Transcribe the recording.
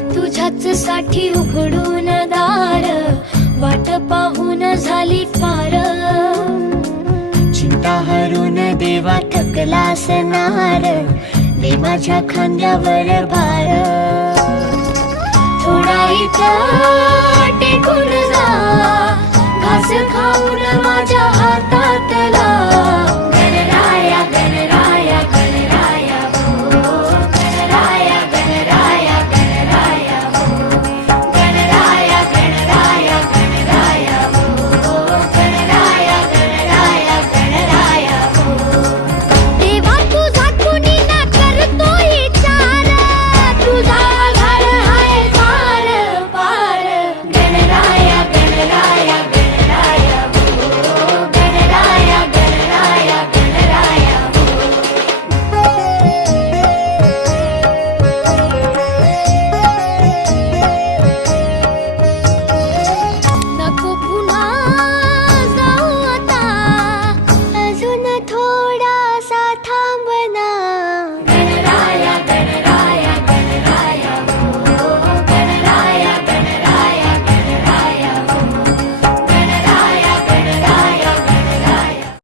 तुझ्याच साठी उघडून दार, वाट पाहून झाली फार। चिंता हरून देवा थकला असणार, दे माझ्या खांद्यावर भार। थोडा इथं टेकून जा, घास खाऊन माझ्या हातातला